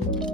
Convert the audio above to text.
Thank you.